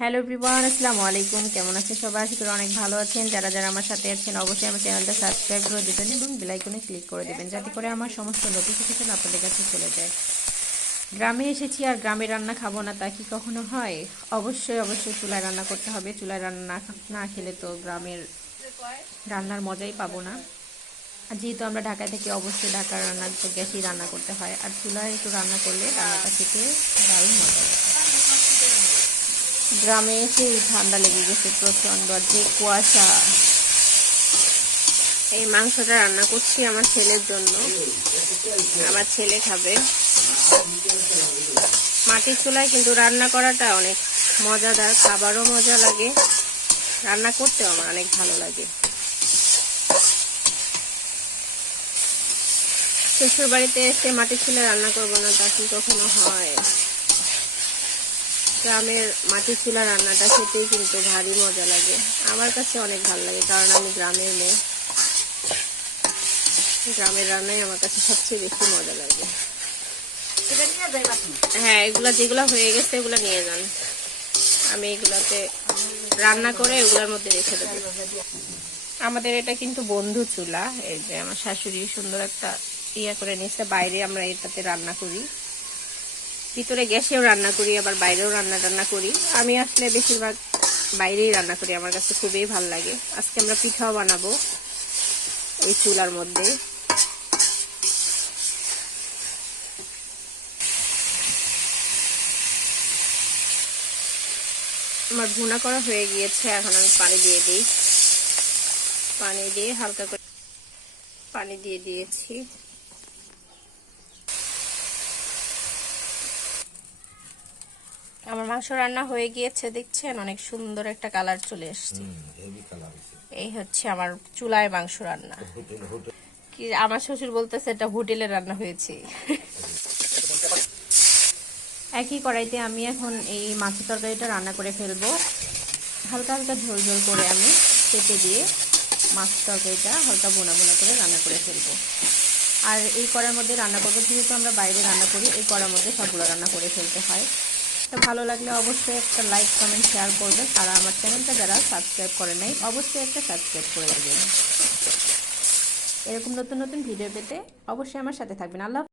Hello everyone, আসসালামু আলাইকুম। কেমন আছেন সবাই? আশা করি অনেক ভালো আছেন। যারা যারা আমার সাথে আছেন অবশ্যই আমার চ্যানেলটা সাবস্ক্রাইব করে দেবেন এবং বেল আইকনে ক্লিক করে দেবেন, যাতে করে আমার সমস্ত নোটিফিকেশন আপনাদের কাছে চলে যায়। গ্রামে এসেছি আর গ্রামে রান্না খাবো না তা কি কখনো হয়? অবশ্যই অবশ্যই চুলায় রান্না করতে হবে। চুলায় রান্না না খেলে তো গ্রামের রান্নার মজাই পাবো না। আর যেহেতু আমরা ঢাকায় থাকি, অবশ্যই ঢাকার রান্না তো গ্যাসেই রান্না করতে হয়, আর চুলায় একটু রান্না করলে রান্নাটা খেতে দারুণ মজা লাগে। গ্রামে এসে ঠান্ডা লেগে গেছে প্রচন্ড, আর যে কুয়াশা। এই মাংসটা রান্না করছি আমার ছেলের জন্য, আমার ছেলে খাবে। মাটির চুলায় কিন্তু রান্না করাটা অনেক মজাদার, খাবারও মজা লাগে, রান্না করতেও আমার অনেক ভালো লাগে। শ্বশুর বাড়িতে এসে মাটির চুলায় রান্না করবো না তা কি কখনো হয়? গ্রামের মাটির চুলা রান্নাটা খেতেই কিন্তু ভারী মজা লাগে, আমার কাছে অনেক ভালো লাগে, কারণ আমি গ্রামের মেয়ে। গ্রামের রান্নাই আমার কাছে সবচেয়ে বেশি মজা লাগে। হ্যাঁ, এগুলা যেগুলা হয়ে গেছে এগুলা নিয়ে যান, আমি এগুলাতে রান্না করে এগুলার মধ্যে রেখে দেবো। আমাদের এটা কিন্তু বন্ধু চুলা, এই যে আমার শাশুড়ি সুন্দর একটা ইয়া করে নিয়েছে। বাইরে আমরা এটাতে রান্না করি, ভিতরে গ্যাসেও রান্না করি, আবার বাইরেও রান্না করি। আমি আসলে বেশিরভাগ বাইরেই রান্না করি, আমার কাছে খুবই ভালো লাগে। আজকে আমরা পিঠাও বানাবো এই চুলার মধ্যে। আমার ভুনা করা হয়ে গিয়েছে, এখন আমি পানি দিয়ে দিই। পানি দিয়ে হালকা করে পানি দিয়ে দিয়েছি। আমার মাংস রান্না হয়ে গিয়েছে, দেখছেন অনেক সুন্দর একটা কালার চলে এসেছে। এই হচ্ছে আমার চুলায় মাংস রান্না। কি আমার শ্বশুর বলতেছে এটা হোটেলে রান্না হয়েছে। একই কড়াইতে আমি এখন এই মাছের তরকারিটা রান্না করে ফেলবো। হালকা হালকা ঝোল ঝোল করে আমি কেটে দিয়ে মাছের তরকারিটা হালকা বোনা বোনা করে রান্না করে ফেলবো। আর এই কড়ার মধ্যে রান্না করবো, যেহেতু আমরা বাইরে রান্না করি, এই কড়ার মধ্যে সবগুলো রান্না করে ফেলতে হয়। তো ভালো লাগলে অবশ্যই একটা লাইক কমেন্ট শেয়ার করবেন, আর আমার চ্যানেলটা যারা সাবস্ক্রাইব করে নাই অবশ্যই একটা সাবস্ক্রাইব করে দেবেন। এরকম নতুন নতুন ভিডিও পেতে অবশ্যই আমার সাথে থাকবেন। আল্লাহ।